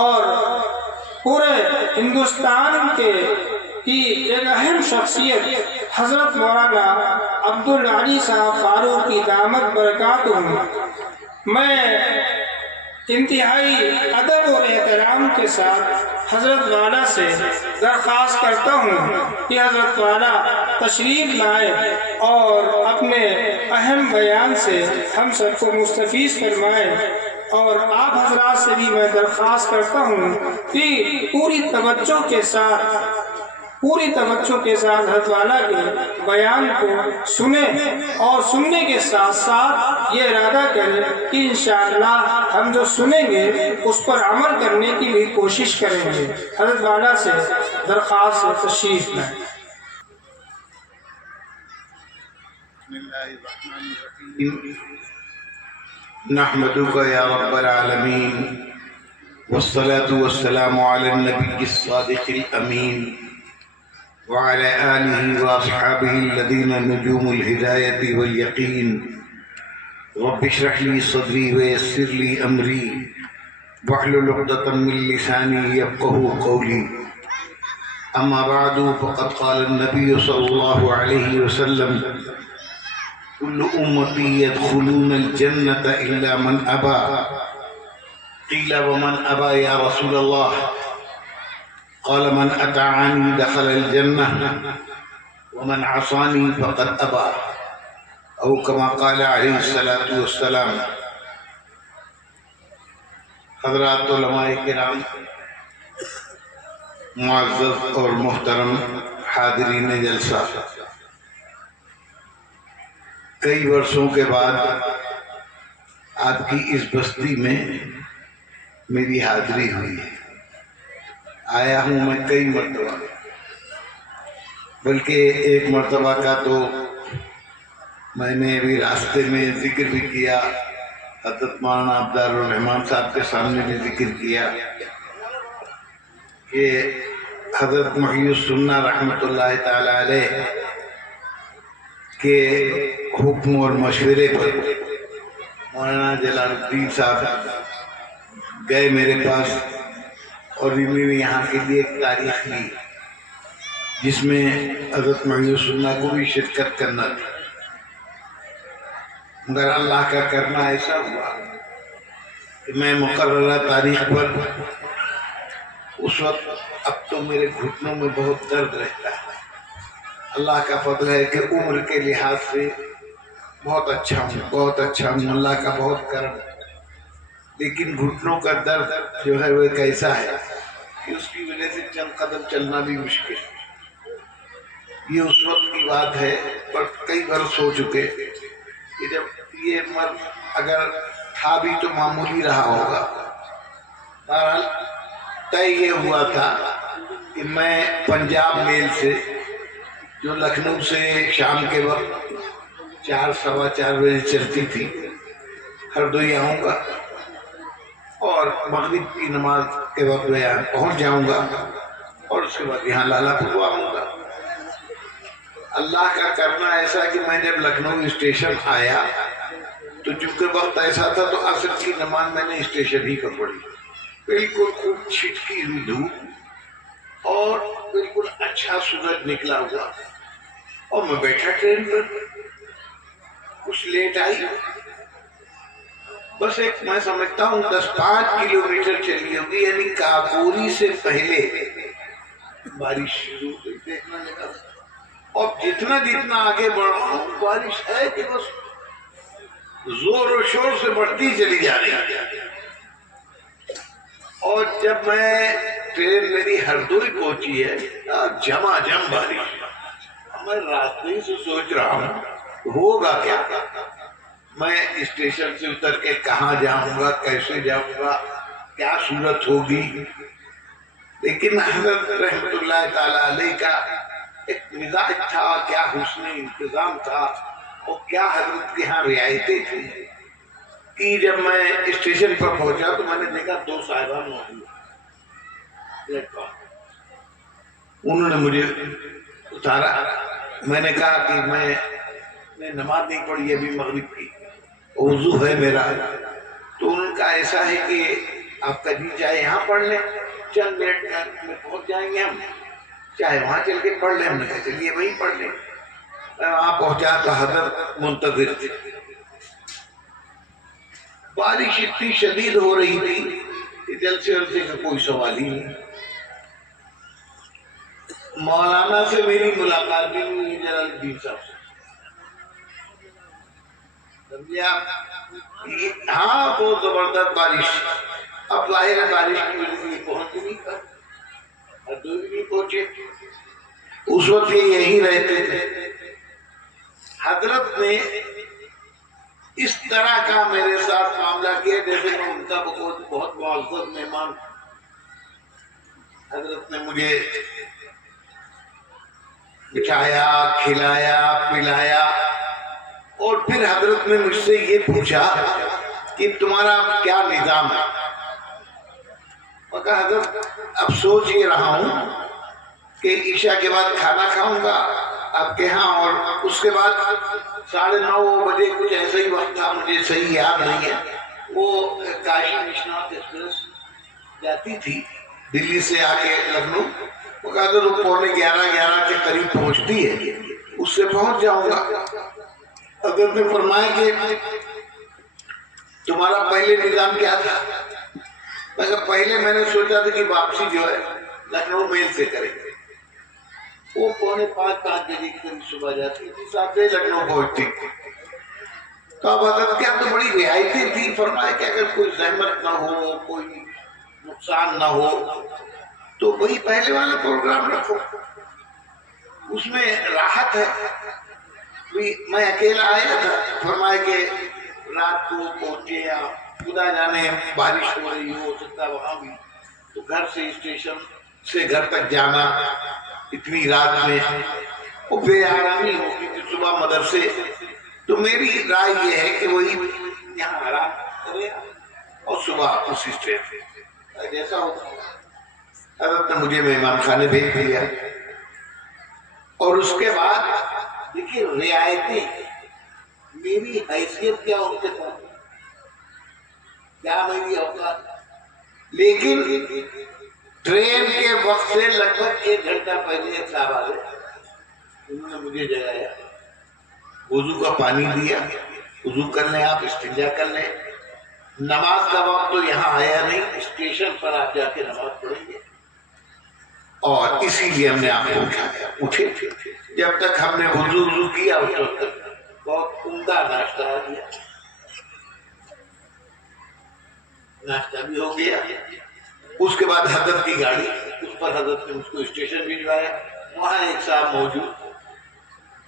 اور پورے ہندوستان کی ایک اہم شخصیت حضرت مولانا عبدالعلی صاحب فاروقی دامت برکاتہم، میں انتہائی ادب اور احترام کے ساتھ حضرت والا سے درخواست کرتا ہوں کہ حضرت والا تشریف لائیں اور اپنے اہم بیان سے ہم سب کو مستفیض فرمائیں، اور آپ حضرات سے بھی میں درخواست کرتا ہوں کہ پوری توجہ کے ساتھ حضرت والا کے بیان کو سنیں، اور سننے کے ساتھ ساتھ یہ ارادہ کریں کہ انشاءاللہ ہم جو سنیں گے اس پر عمل کرنے کی بھی کوشش کریں گے۔ حضرت والا سے درخواست سے تشریف لائیں۔ بسم اللہ الرحمن الرحیم، نحمدک یا رب العالمین، والصلاة والسلام علی النبی الصادق الامین، وعلى آلہ واصحابہ الذین نجوم الہدایۃ والیقین۔ رب اشرح لی صدری ویسر لی امری واحلل عقدۃ من لسانی یفقہوا قولی۔ اما بعد فقد قال النبی صلی اللہ علیہ وسلم: كل أمتي يدخلون الجنة إلا من أبى. قيل ومن أبى يا رسول الله؟ قال من أطاعني دخل الجنة ومن عصاني فقد أبى، أو كما قال عليه الصلاة والسلام۔ حضرات علماء کرام، معزز اور محترم حاضرین جلسہ، کئی برسوں کے بعد آپ کی اس بستی میں میری حاضری ہوئی ہے۔ آیا ہوں میں کئی مرتبہ، بلکہ ایک مرتبہ کا تو میں نے ابھی راستے میں ذکر بھی کیا، حضرت مولانا عبدالرحمن صاحب کے سامنے بھی ذکر کیا کہ حضرت محی السنہ رحمۃ اللہ تعالی علیہ کے حکم اور مشورے پر مولانا جلال الدین صاحب گئے میرے پاس، اور میں نے یہاں کے لیے ایک تاریخ لی جس میں حضرت محی السنہ کو بھی شرکت کرنا تھی، مگر اللہ کا کرنا ایسا ہوا کہ میں مقررہ تاریخ پر، اس وقت اب تو میرے گھٹنوں میں بہت درد رہتا ہے، اللہ کا فضل ہے کہ عمر کے لحاظ سے بہت اچھا ہوں، اللہ کا بہت کرم ہے، لیکن گھٹنوں کا درد جو ہے وہ کیسا ہے کہ اس کی وجہ سے چند قدم چلنا بھی مشکل ہے۔ یہ اس وقت کی بات ہے، پر کئی برس ہو چکے کہ جب یہ مرض اگر تھا بھی تو معمولی رہا ہوگا۔ بہرحال طے یہ ہوا تھا کہ میں پنجاب میل سے، جو لکھنؤ سے شام کے وقت 4 سوا 4 بجے چلتی تھی، ہردوئی آؤں گا اور مغرب کی نماز کے وقت میں یہاں پہنچ جاؤں گا، اور اس کے بعد یہاں لالا پور آؤں گا۔ اللہ کا کرنا ایسا کہ میں جب لکھنؤ اسٹیشن آیا تو چونکہ وقت ایسا تھا تو عصر کی نماز میں نے اسٹیشن ہی پر پڑھی، بالکل خوب چھٹکی ہوئی دھوپ اور بالکل اچھا سورج نکلا ہوا، اور میں بیٹھا ٹرین پر، کچھ لیٹ آئی، بس ایک میں سمجھتا ہوں 10-5 کلومیٹر چلی ہوگی، یعنی کاکوری سے پہلے بارش شروع ہوئی، دیکھنا لگا، اور جتنا آگے بڑھ رہا ہوں بارش ہے کہ بس زور و شور سے بڑھتی چلی جا رہی ہے۔ اور جب میں ٹرین میری ہردوئی پہنچی ہے، جما جم بارش، میں راستے سے سوچ رہا ہوں ہوگا کیا، میں اسٹیشن سے اتر کے کہاں جاؤں گا، کیسے جاؤں گا، کیا صورت ہوگی۔ لیکن حضرت رحمت اللہ تعالی علیہ کا ایک مزاج تھا، کیا حسن انتظام تھا، اور کیا حضرت کے ہاں رعایتیں تھیں کہ جب میں اسٹیشن پر پہنچا تو میں نے دیکھا 2 صاحبان موجود، انہوں نے مجھے اتارا، میں نے کہا کہ میں نماز نہیں پڑھی ابھی مغرب کی، وضو ہے میرا، تو ان کا ایسا ہے کہ آپ کا جی چاہے یہاں پڑھ لیں، چند منٹ میں پہنچ جائیں گے ہم، چاہے وہاں چل کے پڑھ لیں۔ ہم نے کہا چلیے وہیں پڑھ لیں۔ میں وہاں پہنچا تو حضرت منتظر تھے۔ بارش اتنی شدید ہو رہی تھی کہ جلسے کا کوئی سوال ہی نہیں۔ مولانا سے میری ملاقات بھی ہوئی، جلال الدین صاحب سے، سمجھے آپ؟ ہاں بہت زبردست بارش۔ اب ظاہر ہے بارش کی وجہ سے یہ پہنچ نہیں کر، اور دو بھی نہیں پہنچے۔ اس وقت یہ یہی رہتے تھے۔ حضرت نے اس طرح کا میرے ساتھ معاملہ کیا جیسے میں ان کا بہت معزز مہمان۔ حضرت نے مجھے بٹھایا، کھلایا، پلایا، اور پھر حضرت نے مجھ سے یہ پوچھا کہ تمہارا کیا نظام ہے؟ میں کہا حضرت اب سوچ یہ رہا ہوں کہ عشاء کے بعد کھانا کھاؤں گا آپ کے ہاں، اور اس کے بعد 9:30 بجے کچھ ایسا ہی وقت تھا، مجھے صحیح یاد نہیں ہے، وہ کاشی وشناتھ ایکسپریس جاتی تھی دلی سے آ کے لکھنؤ۔ وہ کہا تو 11:15 کے قریب پہنچتی ہے، اس سے پہنچ جاؤں گا۔ حضرت نے فرمایا کہ تمہارا پہلے نظام کیا تھا؟ میں کہا پہلے میں نے سوچا تھا کہ واپسی جو ہے لکھنؤ میل سے کریں گے، وہ 4:45 بجے کی صبح جاتی تھی، 7 بجے لکھنؤ پہنچتی تھی۔ تو اب حضرت کیا تو بڑی رعایتیں تھی۔ فرمایا کہ اگر کوئی زحمت نہ ہو، کوئی نقصان نہ ہو تو وہی پہلے والا پروگرام رکھو، اس میں راحت ہے۔ میں اکیلا آیا تھا، فرمایا کہ رات کو پہنچے یا خدا جانے بارش ہو رہی ہو سکتا وہاں بھی، تو گھر سے اسٹیشن سے گھر تک جانا اتنی رات میں وہ بے آرامی ہوگی کہ صبح مدرسے۔ تو میری رائے یہ ہے کہ وہی یہاں آرام کرے اور صبح اس اسٹیشن جیسا ہوتا۔ حضرت نے مجھے مہمان خانے بھیج دیا، اور اس کے بعد دیکھیے رعایتیں، میری حیثیت کیا ان کے ساتھ، کیا میری اوقات، لیکن ٹرین کے وقت سے لگ بھگ 1 گھنٹہ پہلے ایک صاحب آئے، انہوں نے مجھے جگایا، وضو کا پانی دیا، وضو کر لیں آپ، استنجا کر لیں، نماز کا وقت تو یہاں آیا نہیں، اسٹیشن پر آپ جا کے نماز پڑھیں گے، اور اسی لیے ہم نے آپ کو اٹھایا۔ اٹھے جب تک ہم نے وضو کیا اس وقت تک بہت عمدہ ناشتہ دیا، ناشتہ بھی ہو گیا۔ اس کے بعد حضرت کی گاڑی، اس پر حضرت نے مجھ کو اسٹیشن بھجوایا، وہاں ایک صاحب موجود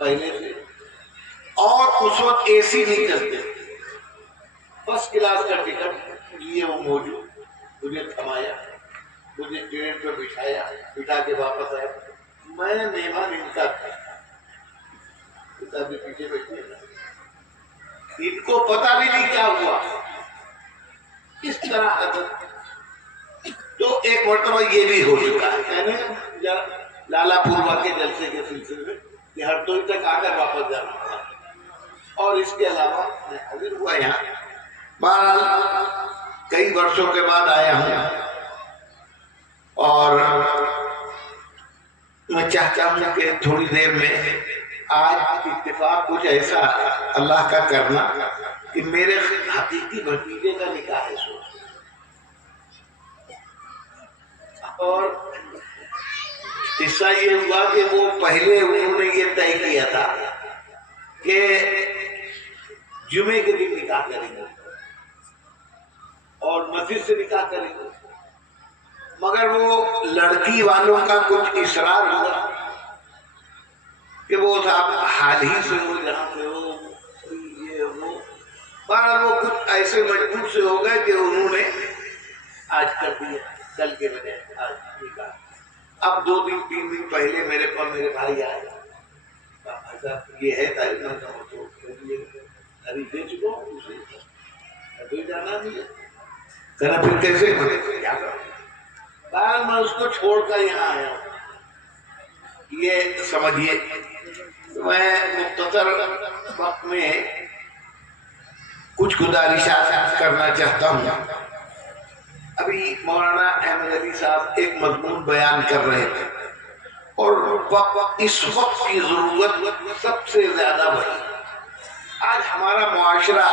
پہلے سے، اور اس وقت اے سی نہیں چلتے، فرسٹ کلاس کا ٹکٹ لیے وہ موجود، مجھے تھمایا، مجھے ٹرین پر بٹھایا، بٹھا کے واپس آیا۔ میں مہمان ان کا تھا، کتابیں پیچھے بیٹھے، ان کو پتا بھی نہیں کیا ہوا، اس طرح حضرت۔ تو ایک مرتبہ یہ بھی ہو چکا ہے، میں نے لالا پوروا کے جلسے کے سلسلے میں کہ ہرتوئی تک آ کر واپس جانا پڑا، اور اس کے علاوہ میں حاضر ہوا یہاں۔ بہرحال کئی برسوں کے بعد آیا ہوں، اور میں چاہتا ہوں کہ تھوڑی دیر میں آج اتفاق کچھ ایسا اللہ کا کرنا کہ میرے حقیقی بھتیجے کا نکاح ہے، اور قصہ یہ ہوا کہ وہ پہلے انہوں نے یہ طے کیا تھا کہ جمعے کے دن نکاح کریں گے اور مسجد سے نکاح کریں گے، مگر وہ لڑکی والوں کا کچھ اصرار ہوا کہ وہ صاحب حال ہی سے ہو، جہاں سے ہو یہ وہ، بہرحال وہ کچھ ایسے مجبور سے ہو گئے کہ انہوں نے آج کر دیا، کل کے بجائے آج نکاح۔ اب 2-3 دن پہلے میرے پاس میرے بھائی آئے، بھائی صاحب یہ ہے تاریخ میں تو ابھی دے چکا ہوں، اسے جانا نہیں ہے، کہنا پھر کیسے کیا کروں؟ بہرحال میں اس کو چھوڑ کر یہاں آیا ہوں۔ یہ سمجھیے میں مختصر وقت میں کچھ گزارشات کرنا چاہتا ہوں۔ ابھی مولانا احمد علی صاحب ایک مضمون بیان کر رہے تھے اور اس وقت کی ضرورت سب سے زیادہ وہی. آج ہمارا معاشرہ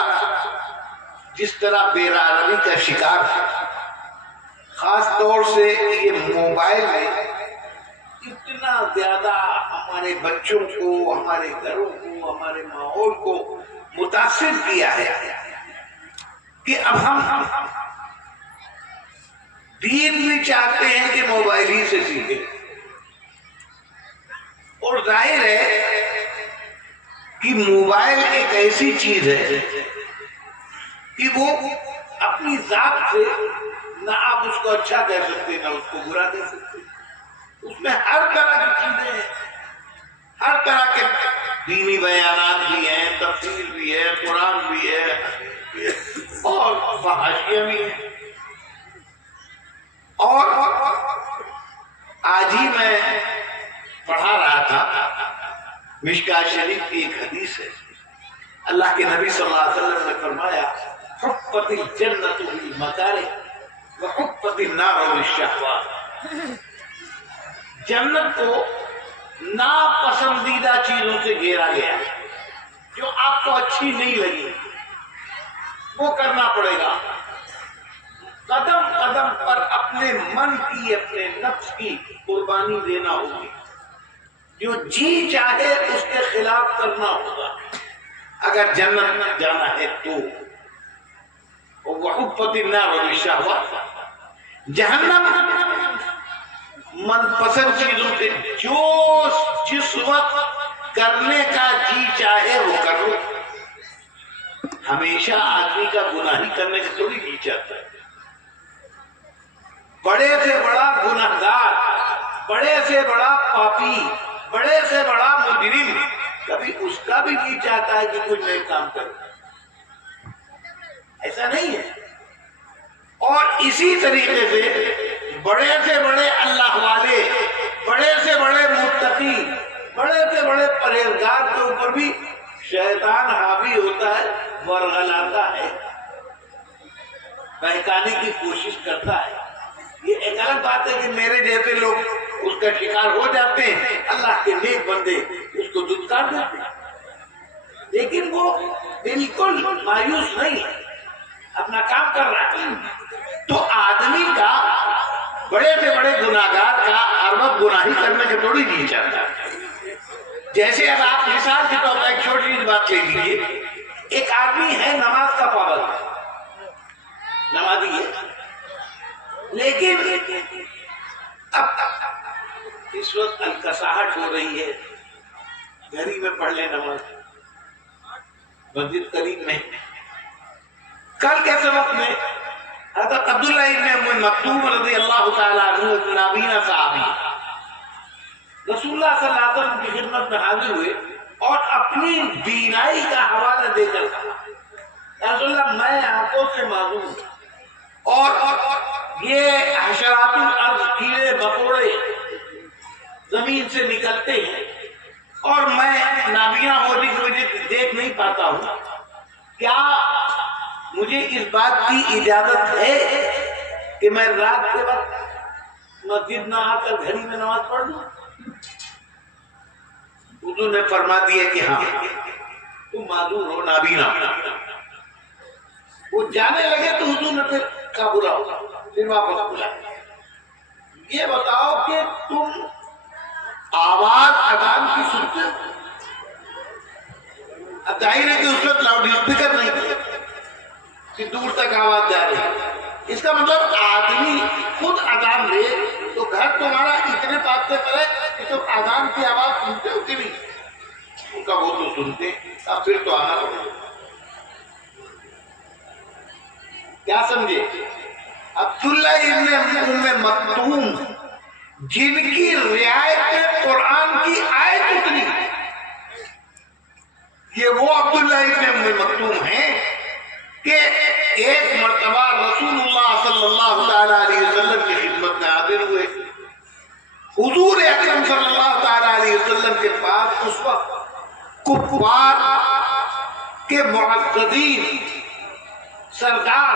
جس طرح بےرحمی کا شکار ہے، خاص طور سے یہ موبائل میں اتنا زیادہ ہمارے بچوں کو، ہمارے گھروں کو، ہمارے ماحول کو متاثر کیا ہے کہ اب ہم دین بھی چاہتے ہیں کہ موبائل ہی سے سیکھیں. اور ظاہر ہے کہ موبائل ایک ایسی چیز ہے کہ وہ اپنی ذات سے نہ آپ اس کو اچھا کہہ سکتے نہ اس کو برا کہہ سکتے. اس میں ہر طرح کی چیزیں ہیں، ہر طرح کے دینی بیانات بھی ہیں، تفسیر بھی ہے، قرآن بھی ہے اور فحاشیاں بھی ہیں. اور آج ہی میں پڑھا رہا تھا مشکاۃ شریف کی ایک حدیث ہے. اللہ کے نبی صلی اللہ علیہ وسلم نے فرمایا حفت الجنت بالمکارہ وحفت النار بالشہوات. جنت کو ناپسندیدہ چیزوں سے گھیرا گیا، جو آپ کو اچھی نہیں لگی وہ کرنا پڑے گا. قدم قدم پر اپنے من کی، اپنے نفس کی قربانی دینا ہوگی. جو جی چاہے اس کے خلاف کرنا ہوگا اگر جنت میں جانا ہے تو. وحفت النار بالشہوات، جہنم من پسند چیزوں کے جو جس وقت کرنے کا جی چاہے وہ کرو. ہمیشہ آدمی کا گناہی کرنے کا تھوڑی جی چاہتا ہے. بڑے سے بڑا گنہگار، بڑے سے بڑا پاپی، بڑے سے بڑا مجرم، کبھی اس کا بھی جی چاہتا ہے کہ کچھ نئے کام کرے. ایسا نہیں ہے. اور اسی طریقے سے بڑے سے بڑے اللہ والے، بڑے سے بڑے متقی، بڑے سے بڑے پرہیزگار کے اوپر بھی شیطان حاوی ہوتا ہے، ورغلاتا ہے، بہکانے کی کوشش کرتا ہے. یہ ایک الگ بات ہے کہ میرے جیسے لوگ اس کا شکار ہو جاتے ہیں، اللہ کے نیک بندے اس کو دھتکار دیتے ہیں، لیکن وہ بالکل مایوس نہیں ہے، اپنا کام کر رہا ہے. تو آدمی کا بڑے سے بڑے گناہگار کا ہر وقت گناہی کرنے کے تھوڑی نہیں چاہتا ہے. جیسے اب آپ مثال کے طور پر ایک چھوٹی سی بات لے لیجیے. ایک آدمی ہے نماز کا پابند، نمازی ہے، لیکن اب اس وقت الکساہٹ ہو رہی ہے، گھر ہی میں پڑھ لیں نماز، مسجد قریب میں. کل کے سبق میں حضرت عبداللہ ابن ام مکتوم رضی اللہ تعالیٰ عنہ نابینا صحابی رسول اللہ صلی اللہ علیہ وسلم کی خدمت میں حاضر ہوئے اور اپنی بینائی کا حوالہ دے کر کہا یا رسول اللہ میں آنکھوں سے معذور ہوں اور یہ حشرات الارض، کیڑے مکوڑے زمین سے نکلتے ہیں اور میں نابینا ہونے کی وجہ سے دیکھ نہیں پاتا ہوں. کیا مجھے اس بات کی اجازت ہے کہ میں رات کے وقت مسجد نہ آ کر گھر میں نماز پڑھ لوں؟ حضور نے فرما دیا کہ ہاں تم معذور ہو، نابینا. وہ جانے لگے تو حضور نے پھر کہا بلاؤ، پھر واپس بلا. یہ بتاؤ کہ تم آواز اذان کی سنتے ہو؟ اب ظاہر ہے کہ اس وقت لاؤڈ اسپیکر نہیں تھے کہ دور تک آواز جا رہی ہے. اس کا مطلب آدمی خود اذان دے تو گھر تمہارا اتنے بات سے کرے کہ تم اذان کی آواز سنتے ہو کہ نہیں؟ ان کا وہ تو سنتے، اب پھر تو آنا پڑے. کیا سمجھے؟ عبداللہ ابن ام مکتوم جن کی رعایت قرآن کی آیت اتنی، یہ وہ عبداللہ ابن ام مکتوم ہیں کہ ایک مرتبہ رسول اللہ صلی اللہ تعالی علیہ وسلم کی خدمت میں حاضر ہوئے. حضور اکرم صلی اللہ تعالی علیہ وسلم کے پاس اس وقت کفار کے معززین سردار